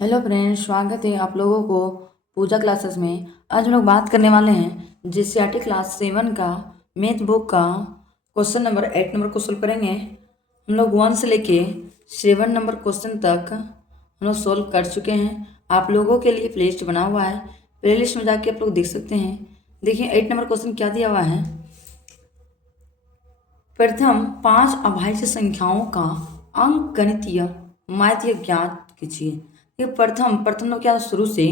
Hello friends, स्वागत है आप लोगों को पूजा क्लासेस में। आज हम लोग बात करने वाले हैं जीसीईआरटी क्लास 7 का मैथ बुक का क्वेश्चन नंबर 8 नंबर को सोल्व करेंगे। हम लोग 1 से लेके 7 नंबर क्वेश्चन तक हम लोग सोल्व कर चुके हैं। आप लोगों के लिए प्ले लिस्ट बना हुआ है, प्ले लिस्ट में जाके आप लोग देख सकते हैं। देखिए 8 नंबर क्वेश्चन क्या दिया हुआ है। प्रथम 5 अभाज्य संख्याओं का अंकगणितीय माध्य ज्ञात कीजिए। ये प्रथम तो क्या शुरू से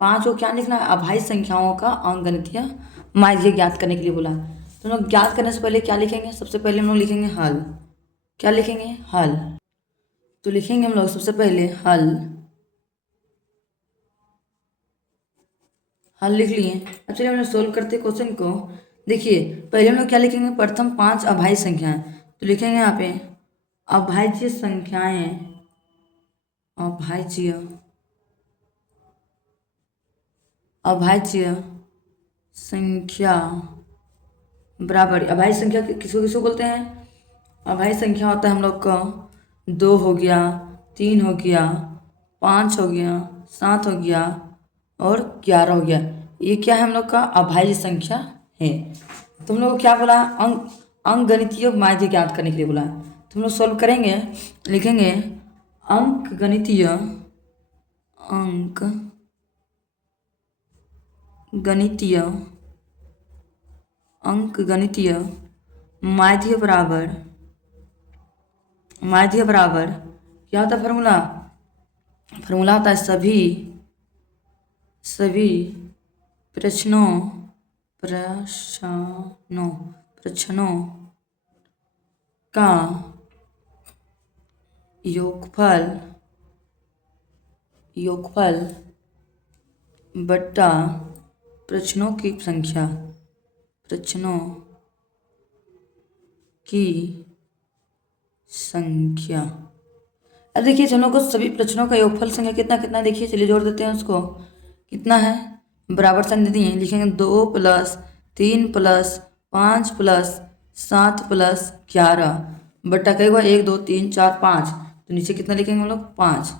5 को क्या लिखना है, अभाज्य संख्याओं का अंकगणितीय माध्य ज्ञात करने के लिए बोला। तो हम लोग ज्ञात करने से पहले क्या लिखेंगे, सबसे पहले हम लोग लिखेंगे हल। क्या लिखेंगे, हल। तो लिखेंगे हम लोग सबसे पहले हल। हल लिख लिए। अब चलिए हम लोग सोल्व करते क्वेश्चन को। देखिए पहले हम लोग क्या लिखेंगे, प्रथम 5 अभाज्य संख्याएं। तो लिखेंगे यहाँ पे अभाज्य संख्याएं, अभाज्य अभाज्य संख्या बराबर। अभाज्य संख्या किसको किसको बोलते हैं, अभाज्य संख्या होता है हम लोग का 2 हो गया, 3 हो गया, 5 हो गया, 7 हो गया और 11 हो गया। ये क्या है हम लोग का अभाज्य संख्या है। तो हम लोग को क्या बोला, अंकगणितीय माध्य ज्ञात करने के लिए बोला। तो हम लोग सॉल्व करेंगे, लिखेंगे अंकगणितीय अंकगणितीय माध्य बराबर क्या होता है फॉर्मूला। फॉर्मूला होता है सभी प्रश्नों का योगफल बट्टा प्रश्नों की संख्या। अब देखिए हम लोग को सभी प्रश्नों का योगफल संख्या कितना कितना, देखिए चलिए जोड़ देते हैं उसको। कितना है, बराबर साइन दे दिए। लिखेंगे 2 + 3 + 5 + 7 + 11 बट्टा कई बार 1 2 3 4 5। तो नीचे कितना लिखेंगे हम लोग, 5।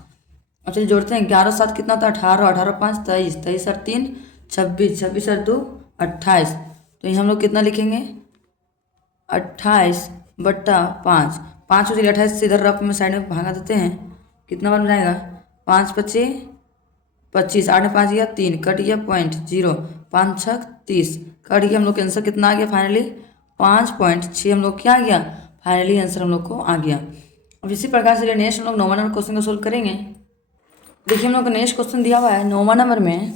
अब चलिए जोड़ते हैं, 11 7 कितना होता है, 18, 18 5 23, 23 और 3 26, 26 और 2 28। तो यहाँ हम लोग कितना लिखेंगे, 28 बट्टा 5। 5 से 28 से इधर रफ में साइड में भागा देते हैं, कितना बन जाएगा, 5 × 5 = 25, 8 में 5 गया 3, कट गया 0.0, 5 × 6 = 30, कट गया। हम लोग का आंसर कितना आ गया फाइनली, 5.6 हम लोग क्या आ गया, फाइनली आंसर हम लोग को आ गया। अब इसी प्रकार से नेक्स्ट हम लोग 9वां नंबर क्वेश्चन को सोल्व करेंगे। देखिए हम लोग का नेक्स्ट क्वेश्चन दिया हुआ है 9वां नंबर में,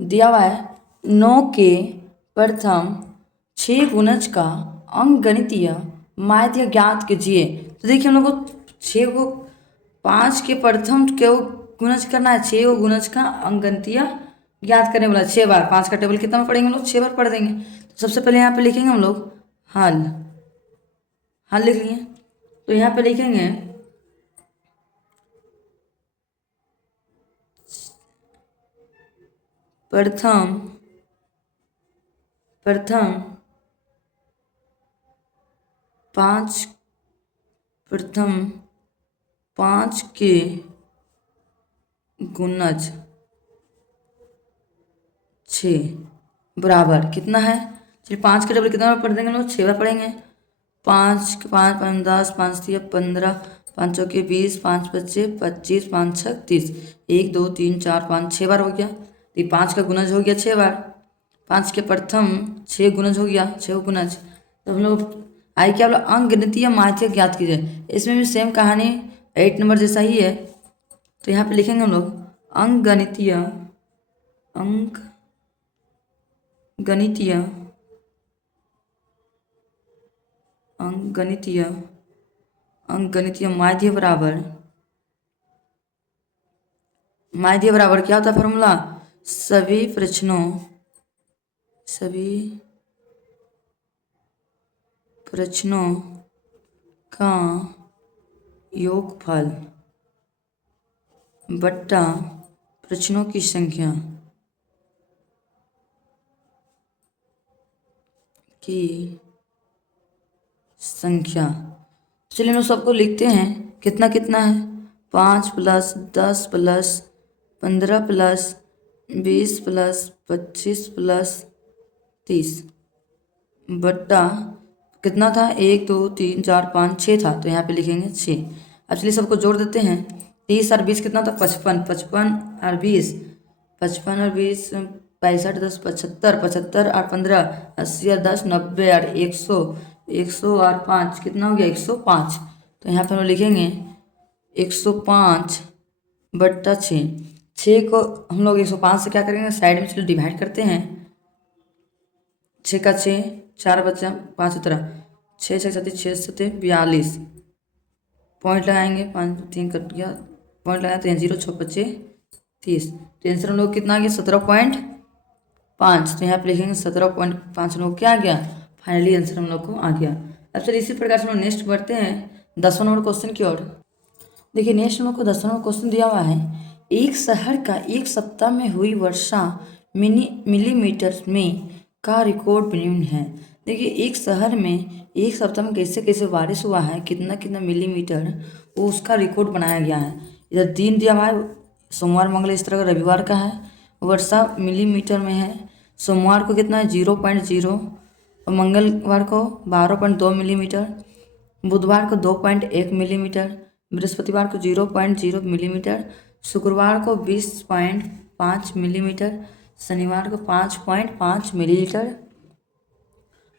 दिया हुआ है 9 के प्रथम 6 गुणज का अंकगणितीय माध्य ज्ञात कीजिए। तो देखिए हम लोग को 6 को 5 के प्रथम को गुणज करना है, 6 को गुणज का अंकगणितीय ज्ञात करने वाला 6 बार। 5 का टेबल कितना में पढ़ेंगे हम लोग, 6 बार पढ़ देंगे। तो सबसे पहले यहाँ पे लिखेंगे हम लोग हल। हल लिख लिए। तो यहाँ पे लिखेंगे प्रथम 5 के गुणज 6 बराबर कितना है, चलिए 5 के डबल कितना बार पढ़ देंगे हम लोग, 6 बार पढ़ेंगे। 5 के 5 5 10, 5 3 15, 5 चौके 20, 5 5 25, 5 6 30, 1 2 3 4 5 6 बार हो गया। ये 5 का गुणज हो गया 6 बार। 5 के प्रथम 6 गुणज हो गया, 6 गुणज। तो हम लोग आई क्या बोला, अंकगणितीय माध्य ज्ञात कीजिए। इसमें भी सेम कहानी 8 नंबर जैसा ही है। तो यहाँ पे लिखेंगे हम लोग अंकगणितीय माध्य बराबर क्या होता है फॉर्मूला, सभी प्रश्नों का योगफल बट्टा प्रश्नों की संख्या चलिए हम सबको लिखते हैं, कितना कितना है, 5 + 10 + 15 प्लस 20 प्लस 25 प्लस 30 बट्टा कितना था, 1 2 3 4 5 6 था, तो यहाँ पे लिखेंगे 6। अब चलिए सबको जोड़ देते हैं। 30 और 20 कितना था, 55, 55 और 20, 55 और 20 65 10 75, 75 और 15 80 और 10 90 और 100, 100 और 5 कितना हो गया, 105। तो यहाँ पे हम लिखेंगे 105 बट्टा 6। 6 को हम लोग 105 से क्या करेंगे, साइड में चलो डिवाइड करते हैं। 6 का 6, 4 बचा, 5 उतरा, 6 6 7 6 7 42, पॉइंट लगाएंगे, 5 3 कट गया, पॉइंट लगाते हैं, 0 6 बचे 30। तो आंसर हम लोग कितना आ गया, 17.5। तो यहाँ पे लिखेंगे 17.5 हम लोग क्या आ गया, फाइनली आंसर हम लोग को आ गया। अब चलिए इसी प्रकार से हम लोग नेक्स्ट बढ़ते हैं 10वां नंबर क्वेश्चन की ओर। देखिए नेक्स्ट हम लोग को 10वां नंबर क्वेश्चन दिया हुआ है, एक शहर का एक सप्ताह में हुई वर्षा मिलीमीटर में का रिकॉर्ड निम्न है। देखिए एक शहर में एक सप्ताह में कैसे कैसे बारिश हुआ है, कितना कितना मिलीमीटर, वो उसका रिकॉर्ड बनाया गया है। इधर दिन दिया हुआ है, सोमवार मंगल इस तरह का, रविवार का है, वर्षा मिलीमीटर में है। सोमवार को कितना है, 0.0, और मंगलवार को 12.2 मिलीमीटर, बुधवार को 2.1 मिलीमीटर, बृहस्पतिवार को 0.0 मिलीमीटर, शुक्रवार को 20.5 मिलीमीटर, शनिवार को 5.5 मिलीलीटर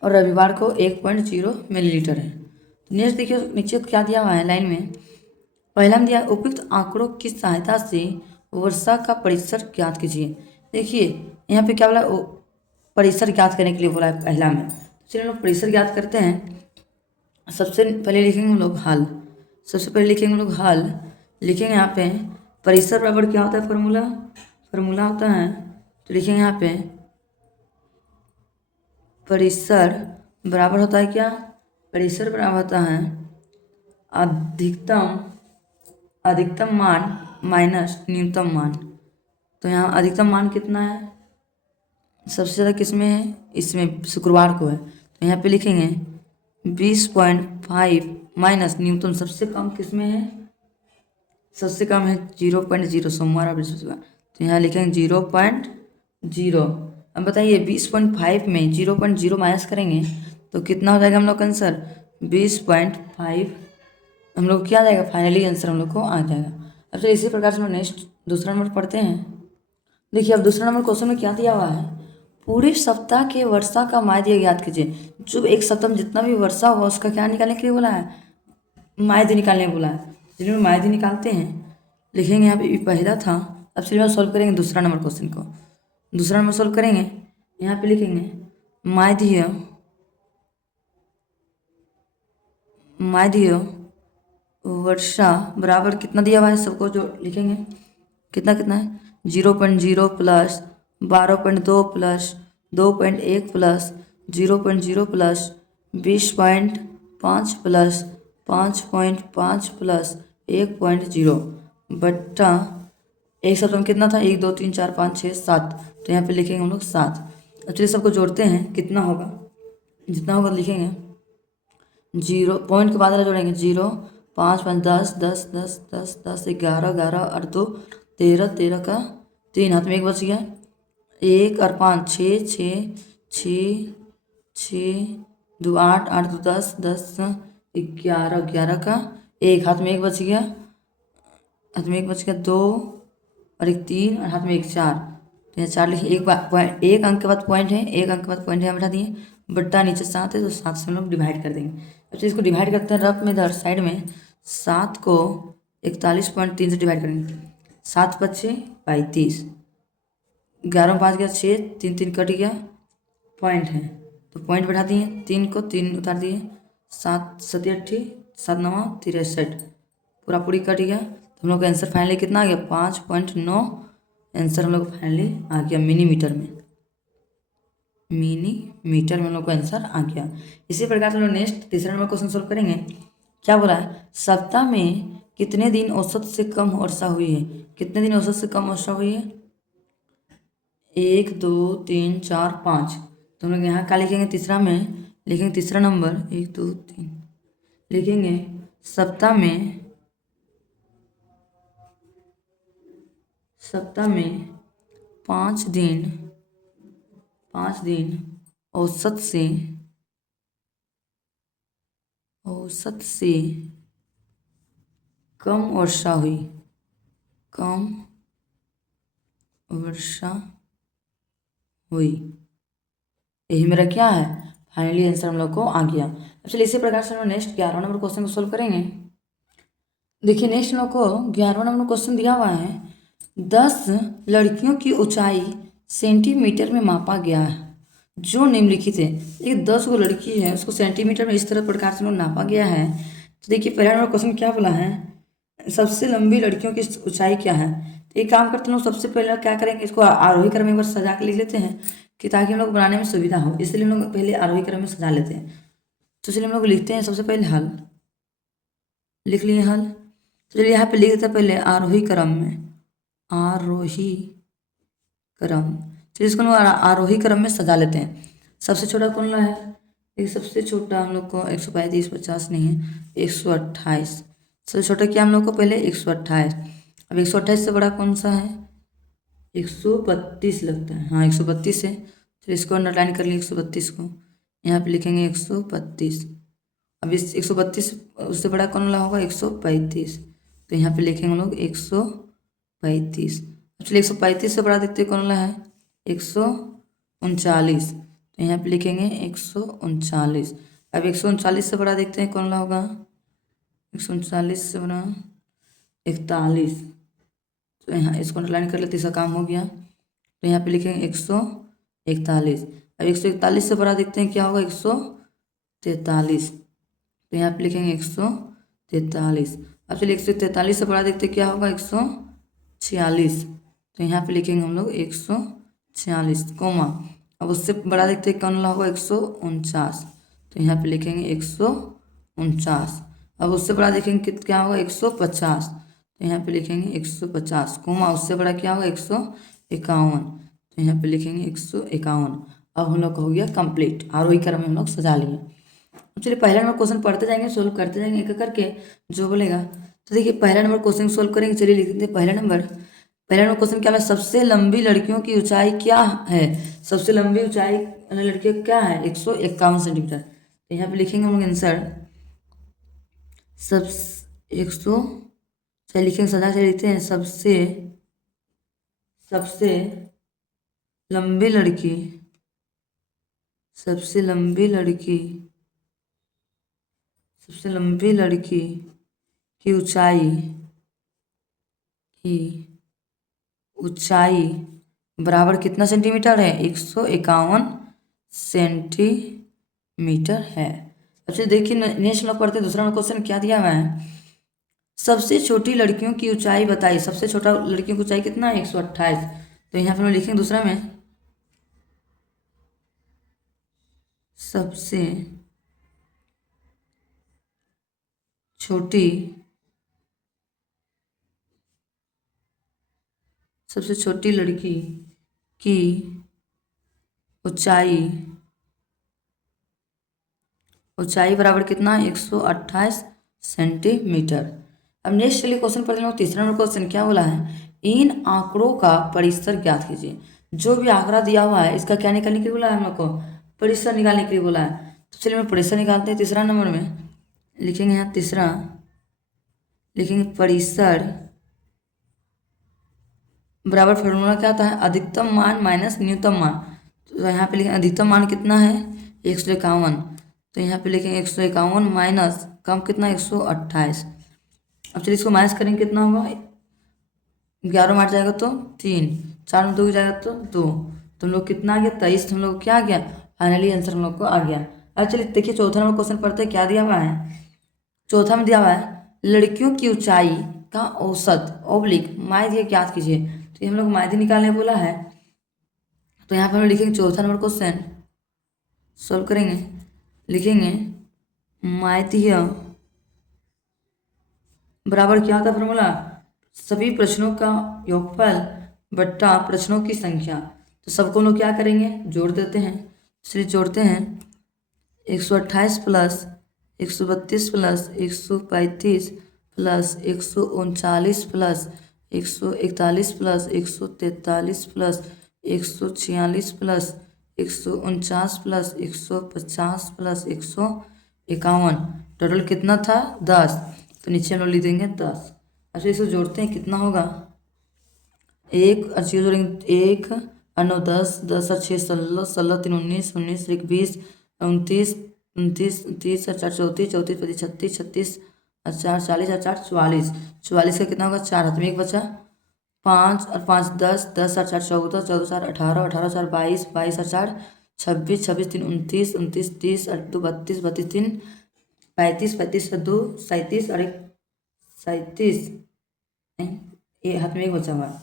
और रविवार को 1.0 मिलीलीटर है। तो नेक्स्ट देखिए नीचे क्या दिया हुआ है लाइन में, पहला में दिया उपयुक्त आंकड़ों की सहायता से वर्षा का परिसर ज्ञात कीजिए। देखिए यहाँ पे क्या बोला, परिसर ज्ञात करने के लिए बोला है पहला में। चलिए हम लोग परिसर ज्ञात करते हैं। सबसे पहले लिखेंगे हम लोग हल, सबसे पहले लिखेंगे हम लोग हल, लिखेंगे यहाँ पे परिसर बराबर क्या होता है, फॉर्मूला होता है, तो लिखेंगे यहाँ पे परिसर बराबर होता है क्या, परिसर बराबर होता है अधिकतम मान माइनस न्यूनतम मान। तो यहाँ अधिकतम मान कितना है, सबसे ज़्यादा किस में है, इसमें शुक्रवार को है, तो यहाँ पे लिखेंगे 20.5 माइनस न्यूनतम सबसे कम किस में है, सबसे कम है 0.0 सोमवार और बृहस्पतिवार, तो यहाँ लिखेंगे 0.0। अब बताइए 20.5 में 0.0 माइनस करेंगे तो कितना हो जाएगा हम लोग का आंसर, 20.5 हम लोग क्या आ जाएगा, फाइनली आंसर हम लोग को आ जाएगा। अब तो इसी प्रकार से हम नेक्स्ट दूसरा नंबर पढ़ते हैं। देखिए अब दूसरा नंबर क्वेश्चन में क्या दिया हुआ है, पूरे सप्ताह के वर्षा का माध्य ज्ञात कीजिए। जो एक सप्ताह में जितना भी वर्षा हुआ उसका क्या निकालने के लिए बोला है, माध्य निकालने बोला है। चलिए माध्य निकालते हैं, लिखेंगे यहाँ पे पहला था। अब चलिए सॉल्व करेंगे दूसरा नंबर क्वेश्चन को, दूसरा नंबर सॉल्व करेंगे, यहाँ पे लिखेंगे माध्य वर्षा बराबर कितना दिया हुआ है, सबको जो लिखेंगे कितना कितना है, 0.0 plus 12.2 plus 2.1 plus 0.0 plus 20.5 plus 5.5 plus 1.0 बट्टा एक सप्ताह में कितना था, 1 2 3 4 5 6 7, तो यहाँ पे लिखेंगे हम लोग 7। अब चलिए सबको जोड़ते हैं, कितना होगा, जितना होगा लिखेंगे, 0 पॉइंट के बाद वाला जोड़ेंगे, 0 5 5 10 10 10 10 10 11 11 और 2 13 13 का 3, हाथ में 1 बच गया, 1 और 5 6 6 6 6 2 8 8 2 10 10 11 11 का 1, हाथ में 1 बच गया, हाथ में 1 बच गया, 2 और 1 3 और हाथ में 1 4, तो यहाँ 4 लिखिए, एक अंक के बाद पॉइंट है, एक अंक के बाद पॉइंट है, हम बैठा दिए, बट्टा नीचे 7 है तो 7 से हम लोग डिवाइड कर देंगे। अब तो इसको डिवाइड करते हैं रफ में, इधर साइड में 7 को 41.3 से डिवाइड करेंगे, 7 बच्चे 35, 11 5 गया 6 3 3 कट गया, पॉइंट है तो पॉइंट बैठा दिए, 3 को 3 उतार दिए, 7 7 8 7 9 63, पूरा पूरी कट गया, तो हम लोग का आंसर फाइनली कितना आ गया, 5.9 आंसर हम लोग फाइनली आ गया मिलीमीटर में, मिलीमीटर में हम लोग का आंसर आ गया। इसी प्रकार से हम लोग नेक्स्ट तीसरा नंबर क्वेश्चन सोल्व करेंगे। क्या बोला है, सप्ताह में कितने दिन औसत से कम वर्षा हुई है, कितने दिन औसत से कम वर्षा हुई है, 1 2 3 4 5, तो हम लोग यहाँ क्या लिखेंगे, तीसरा में लिखेंगे, तीसरा नंबर 1 2 3 लिखेंगे, सप्ताह सप्ताह में 5 दिन औसत से कम वर्षा हुई। यही मेरा क्या है, फाइनली आंसर हम लोग को आ गया। अब चलिए इसी प्रकार से हम नेक्स्ट 11वां नंबर क्वेश्चन को सोल्व करेंगे। देखिए नेक्स्ट हम लोग को 11वां नंबर क्वेश्चन दिया हुआ है, 10 लड़कियों की ऊंचाई सेंटीमीटर में मापा गया है जो निम्नलिखित है। ये 10 गो लड़की है, उसको सेंटीमीटर में इस तरह प्रकार से नापा गया है। तो देखिए पहला नंबर क्वेश्चन क्या बोला है, सबसे लंबी लड़कियों की ऊंचाई क्या है। तो एक काम करते हैं लोग, सबसे पहले क्या करेंगे, इसको आरोही क्रम में एक बार सजा के लिख लेते हैं कि ताकि हम लोग बनाने में सुविधा हो, इसलिए हम लोग पहले आरोही क्रम में सजा लेते हैं। तो चलिए हम लोग लिखते हैं सबसे पहले हल, लिख लिए हल। तो चलिए यहाँ पे लिख देते हैं पहले आरोही क्रम में, आरोही क्रम। चलिए इसको हम लोग आरोही क्रम में सजा लेते हैं। सबसे छोटा कौन ला है, एक सबसे छोटा हम लोग को 135 50 नहीं है, 128। सबसे छोटा क्या हम लोग को पहले 128। अब 128 से बड़ा कौन सा है, 132 लगता है, हाँ 132 है। चलिए इसको अंडरलाइन कर लिए 132 को, यहाँ पे लिखेंगे 132। अब इस 132 उससे बड़ा कौन वाला होगा 135, तो यहाँ पे लिखेंगे हम लोग 135। चलिए 135 से बड़ा देखते कौन वाला है 139, तो यहाँ पे लिखेंगे 139। अब 139 से बड़ा देखते हैं कौन वाला होगा, 139 से बड़ा 41, तो यहाँ इसको अंडरलाइन कर लेते, इसका काम हो गया। तो यहाँ पे लिखेंगे 141। अब 141 से बड़ा देखते हैं क्या होगा 143, तो यहाँ पे लिखेंगे 143। अब चलिए 143 से बड़ा देखते क्या होगा 146, तो यहाँ पे लिखेंगे हम लोग 146 कोमा। अब उससे बड़ा देखते कौन वाला होगा 149, तो यहाँ पे लिखेंगे 149। अब उससे बड़ा देखेंगे क्या होगा 150, तो यहाँ पे लिखेंगे 150 कोमा। उससे बड़ा क्या होगा 151, तो यहाँ पे लिखेंगे 151। अब हम लोग का हो गया कंप्लीट, आरोही क्रम में हम लोग सजा लिए। चलिए पहला नंबर क्वेश्चन पढ़ते जाएंगे, सोल्व करते जाएंगे एक करके जो बोलेगा। तो देखिए पहला नंबर क्वेश्चन सोल्व करेंगे। चलिए लिख देते हैं पहला नंबर क्वेश्चन क्या है, सबसे लंबी लड़कियों की ऊंचाई क्या है। सबसे लंबी ऊंचाई लड़कियों क्या है 151 सेंटीमीटर। तो यहाँ पे लिखेंगे हम लोग आंसर सब 100। चलिए लिखेंगे सजा से लिखते हैं सबसे लंबी लड़की सबसे लंबी लड़की की ऊंचाई बराबर कितना सेंटीमीटर है 151 सेंटीमीटर है। अच्छा देखिए नेक्स्ट लोग पढ़ते हैं, दूसरा क्वेश्चन क्या दिया हुआ है, सबसे छोटी लड़कियों की ऊंचाई बताइए। सबसे छोटा लड़कियों की ऊंचाई कितना है 128, तो यहाँ पे हम लिखेंगे दूसरा में सबसे छोटी लड़की की ऊंचाई बराबर कितना 128 सेंटीमीटर। अब नेक्स्ट चलिए क्वेश्चन पढ़ लो, तीसरा नंबर क्वेश्चन क्या बोला है, इन आंकड़ों का परिसर ज्ञात कीजिए। जो भी आंकड़ा दिया हुआ है इसका क्या निकालने के लिए बोला है हम लोग को, परिसर निकालने के लिए बोला है। तो चलिए मैं परिसर निकालते हैं। तीसरा नंबर में लिखेंगे, यहाँ तीसरा लिखेंगे परिसर बराबर फॉर्मूला क्या आता है, अधिकतम मान माइनस न्यूनतम मान। तो यहाँ पे लिखेंगे अधिकतम मान कितना है 151, तो यहाँ पे लिखेंगे 151 माइनस कम कितना 128। अब चलिए इसको माइनस करेंगे कितना होगा 11 में 8 जाएगा तो 3, 4 में 2 जाएगा तो 2, तो हम लोग कितना आ गया 23। हम लोग क्या आ गया फाइनली आंसर हम लोग को आ गया। अब चलिए देखिए चौथा नंबर क्वेश्चन पढ़ते हैं, क्या दिया हुआ है, चौथा में दिया हुआ है लड़कियों की ऊंचाई का औसत ओब्लिक माध्य ज्ञात कीजिए। तो ये हम लोग माध्य निकालने बोला है, तो यहाँ पर हम लिखेंगे चौथा नंबर क्वेश्चन सॉल्व करेंगे, लिखेंगे माध्य बराबर क्या होता है फॉर्मूला, सभी प्रश्नों का योगफल बट्टा प्रश्नों की संख्या। तो सबको लोग क्या करेंगे जोड़ देते हैं। चलिए जोड़ते हैं 128 plus 132 plus 135 plus 139 plus 141 plus 143 plus 146 plus 149 plus 150 plus 151, total कितना था 10। तो नीचे हम लोग लिख देंगे 10। अच्छा इसको जोड़ते हैं कितना होगा, एक अच्छी जोड़ेंगे, एक और 9 10, 10 और 6 16, 16 3 19, 19 1 20, 29 29, 30 और 4 34, 34 25 36, 36 और 4 40 और 4 44, 44 का कितना होगा 4, हाथ में एक बचा, 5 और 5 10, 10 और 4 14, 14 4 18, 18 4 22, 22 और 4 26, 26 3 29, 29 30 और 2 32, 32 3 35, 35 और 2 37 और 1 37, ये हाथ में एक बचा हुआ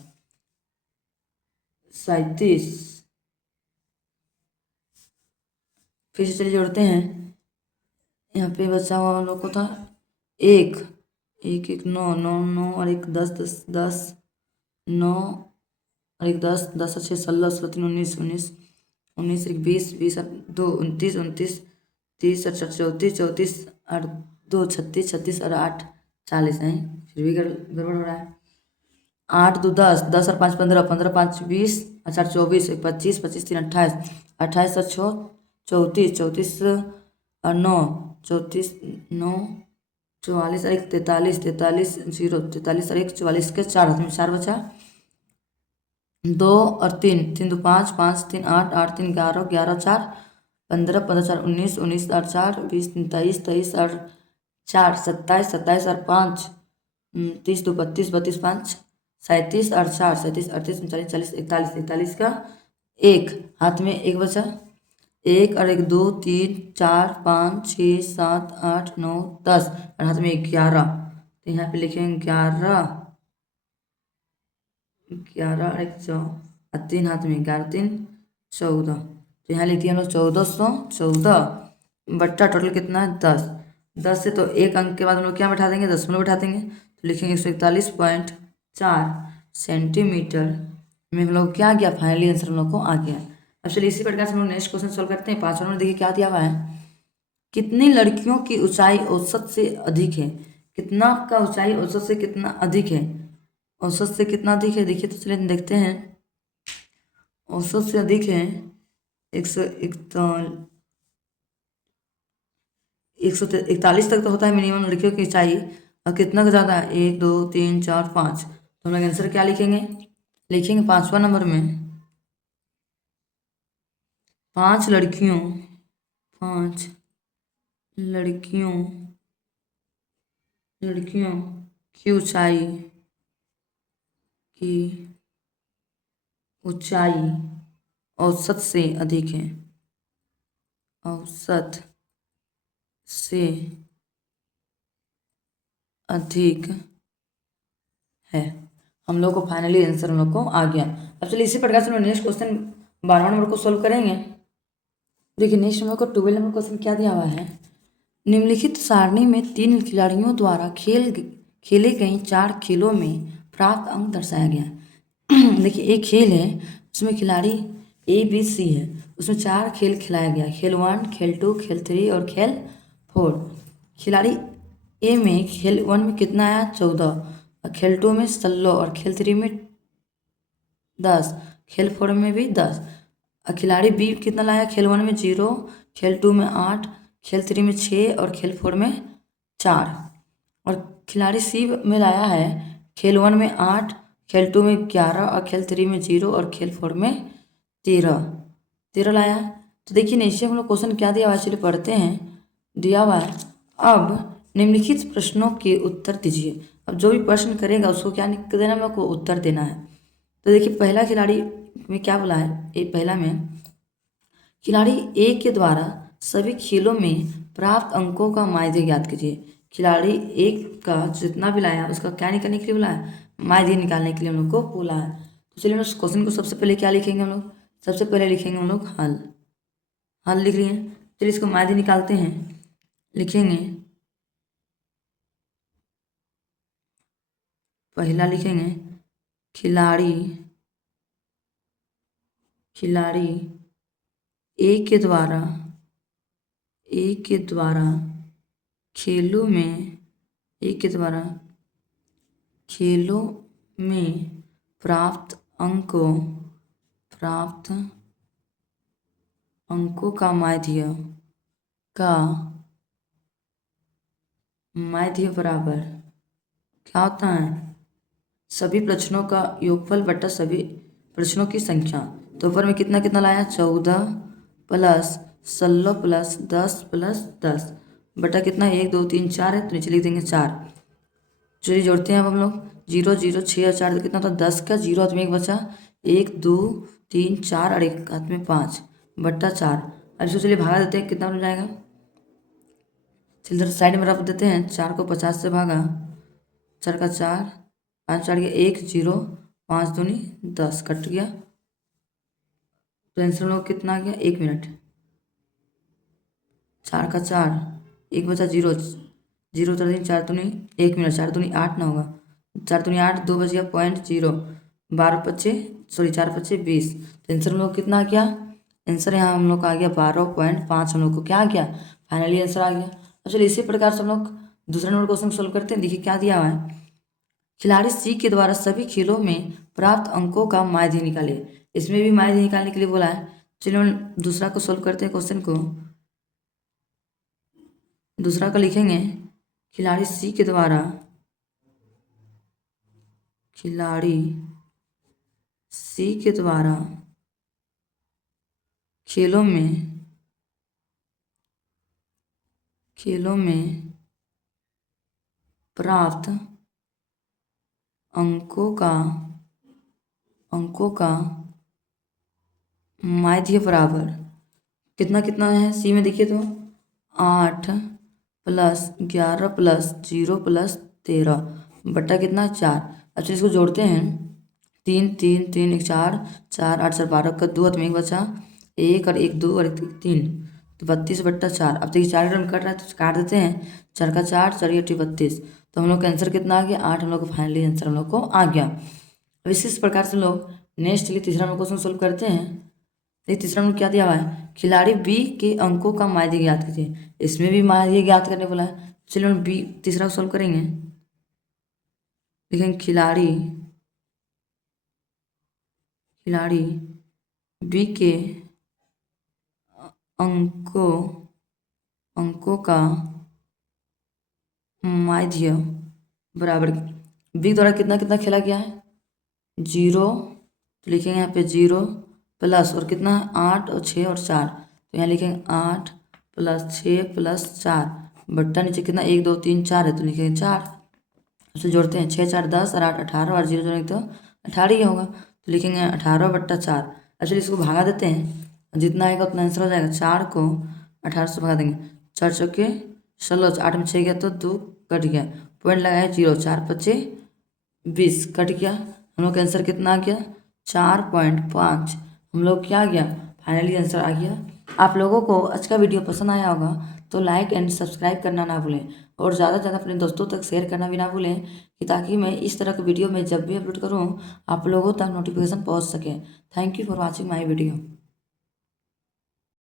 37। फिर से चलिए जोड़ते हैं, यहाँ पे बचा हुआ हम लोग को था एक, एक एक 9 9 9 और एक 10 10 10, 9 और एक 10 10 और 6 16, 16 3 19 19, 19 एक 20 20 और 2 29 29, 30 और 4 34 34 और 2 36 36 और 8 40 हैं, फिर भी गड़बड़ हो रहा है। 8 2 10, 10 और 5 15, 15 5 20 और 4 24, 1 25 25 3 28, 28 और 6 34, 34 और 9 34, 9 44 और 1 43, 43 0 43 और 1 44 के 4, हाथ में 4 बचा, 2 और 3 3 2 5 5 3 8 8 3 11 11 4 15 15 4 19 19 और 4 20 3 23 23 और 4 27 27 और 5 30 2 32 32 5 37 और 4 37 38 39 40 41 41 का एक, हाथ में एक बचा, एक और एक 2 3 4 5 6 7 8 9 10 और हाथ में 11, तो यहाँ पे लिखेंगे 11 11 और एक 4 और 3, हाथ में 11 3 14, तो यहाँ लिखिए हम लोग 1414 बट्टा टोटल कितना है 10। 10 से तो एक अंक के बाद हम लोग क्या बैठा देंगे, दशमलव बैठा देंगे, तो लिखेंगे 141.4 सेंटीमीटर में हम लोग क्या गया, फाइनली आंसर हम लोग को आ गया। अब चलिए इसी प्रकार से हम लोग नेक्स्ट क्वेश्चन सॉल्व करते हैं। 5वां नंबर देखिए क्या दिया हुआ है, कितनी लड़कियों की ऊंचाई औसत से अधिक है, कितना का ऊंचाई औसत से कितना अधिक है, औसत से कितना अधिक है, देखिए तो चलिए देखते हैं। औसत से अधिक है 141 तक तो होता है मिनिमम लड़कियों की ऊंचाई, और कितना का ज़्यादा है 1 2 3 4 5, तो हम लोग आंसर क्या लिखेंगे, लिखेंगे 5वां नंबर में 5 लड़कियों लड़कियों की ऊंचाई औसत से अधिक है, औसत से अधिक है। हम लोग को फाइनली आंसर हम लोग को आ गया। अब चलिए इसी प्रकार से हम नेक्स्ट क्वेश्चन 12वां नंबर को सोल्व करेंगे। देखिए नेक्स्ट नंबर को 12 नंबर क्वेश्चन क्या दिया हुआ है, निम्नलिखित सारणी में 3 खिलाड़ियों द्वारा खेले गए 4 खेलों में प्राप्त अंक दर्शाया गया है। देखिए एक खेल है उसमें खिलाड़ी ABC है, उसमें 4 खेल खिलाया गया, खेल 1 खेल 2 खेल 3 और खेल 4। खिलाड़ी ए में खेल 1 में कितना आया 14, और खेल 2 में 16 और खेल 3 में 10, खेल 4 में भी 10। और खिलाड़ी बी कितना लाया, खेल 1 में 0, खेल 2 में 8, खेल 3 में 6 और खेल 4 में 4। और खिलाड़ी सी में लाया है खेल 1 में 8, खेल 2 में 11 और खेल 3 में 0 और खेल 4 में 13 लाया। तो देखिए नीचे हम लोग क्वेश्चन क्या दिया हुआ है, चलिए पढ़ते हैं। दिया हुआ है अब निम्नलिखित प्रश्नों के उत्तर दीजिए। अब जो भी प्रश्न करेगा उसको क्या देना, हम लोग को उत्तर देना है। तो देखिए पहला खिलाड़ी में क्या बोला है, पहला में खिलाड़ी ए के द्वारा सभी खेलों में प्राप्त अंकों का माध्य ज्ञात कीजिए। खिलाड़ी एक का जितना भी लाया उसका क्या निकालने के लिए बोला है, माध्य निकालने के लिए हम लोग को बोला है। तो चलिए उस क्वेश्चन को सबसे पहले क्या लिखेंगे हम लोग, सबसे पहले लिखेंगे हम लोग हल लिख लिए। चलिए इसको माध्य निकालते हैं, लिखेंगे पहला लिखेंगे खिलाड़ी ए के द्वारा खेलों में प्राप्त अंकों का माध्य बराबर क्या होता है? सभी प्रश्नों का योगफल बटा सभी प्रश्नों की संख्या। तो ऊपर में कितना कितना लाया? 14 प्लस 16 प्लस 10 प्लस 10 बटा कितना? 1 2 3 4 है, तो नीचे लिख देंगे 4। चलिए जोड़ते हैं अब हम लोग। 0 0 6 और 4 तो कितना होता? 10 का 0 हाथ में 1 बचा, 1 2 3 4 और 1 हाथ में 5 बट्टा 4। अब इसको चलिए भागा देते हैं, कितना बन जाएगा? चलिए साइड में रख देते हैं। 4 को 50 से भागा, 4 का 4, 5 4 गया 1 0, 5 दूनी 10 कट गया। तो आंसर हम लोग कितना आ गया? 1 मिनट। 4 का 4, 1 बचा 0 0 3 4 दूनी 1 मिनट, 4 दूनी 8 ना होगा, 4 दूनी 8, 2 बच गया 0.0, 4 पच्चे 20। तो आंसर हम लोग कितना आ गया? आंसर यहाँ हम लोग का आ गया 12.5। हम लोग को क्या आ गया? फाइनली आंसर आ गया। तो चलिए इसी प्रकार से हम लोग दूसरा नंबर क्वेश्चन सोल्व करते हैं। देखिए क्या दिया हुआ है। खिलाड़ी सी के द्वारा सभी खेलों में प्राप्त अंकों का माध्य निकाले। इसमें भी माध्य निकालने के लिए बोला है। चलिए हम दूसरा को सोल्व करते हैं। क्वेश्चन को दूसरा का लिखेंगे। खिलाड़ी सी के द्वारा खेलों में प्राप्त अंकों का माध्य बराबर कितना कितना है? सी में देखिए तो 8 प्लस 11 प्लस 0 प्लस 13 बट्टा कितना? 4। अच्छा इसको जोड़ते हैं। 3 3 3 1 4 4 8 4 12 का 2 हाथ में 1 बचा, 1 और 1 2 और 1 3, तो 32 बट्टा 4। अब देखिए 4 रन कट रहा है तो काट देते हैं। 4 का 4, 4 8 32। तो हम लोग का आंसर कितना आ गया? 8। हम लोग को फाइनली आंसर हम लोग को आ गया। अब इसी प्रकार से लोग नेक्स्ट लिए तीसरा नंबर क्वेश्चन सोल्व करते हैं। देखिए तीसरा नंबर क्या दिया हुआ है? खिलाड़ी बी के अंकों का माध्य ज्ञात कीजिए। इसमें भी माध्य ज्ञात करने बोला है। चलिए हम बी तीसरा को सोल्व करेंगे। देखेंगे खिलाड़ी बी के अंकों का माध्य बराबर बी द्वारा कितना कितना खेला गया है? 0, तो लिखेंगे यहाँ पे 0 प्लस और कितना? 8 और 6 और 4, तो यहाँ लिखेंगे 8 प्लस 6 प्लस 4 बट्टा नीचे कितना? 1 2 3 4 है, तो लिखेंगे 4। उससे जोड़ते हैं। 6 4 10 और 8 18 और 0 जोड़ेंगे तो 18 ही होगा, तो लिखेंगे 18 बट्टा 4। अच्छा इसको भागा देते हैं। जितना आएगा उतना आंसर हो जाएगा। 4 को 18 से भगा देंगे। 4 चौके 16, 8 में 6 गया तो 2 कट गया, पॉइंट लगाया 0, 4 पच्चे 20 कट गया। हम लोग का आंसर कितना आ गया? 4.5। हम लोग क्या आ गया? फाइनली आंसर आ गया। आप लोगों को आज का वीडियो पसंद आया होगा तो लाइक एंड सब्सक्राइब करना ना भूलें और ज़्यादा से ज़्यादा अपने दोस्तों तक शेयर करना भी ना भूलें, कि ताकि मैं इस तरह के वीडियो में जब भी अपलोड करूँ आप लोगों तक नोटिफिकेशन पहुँच सके। Thank you for watching my video.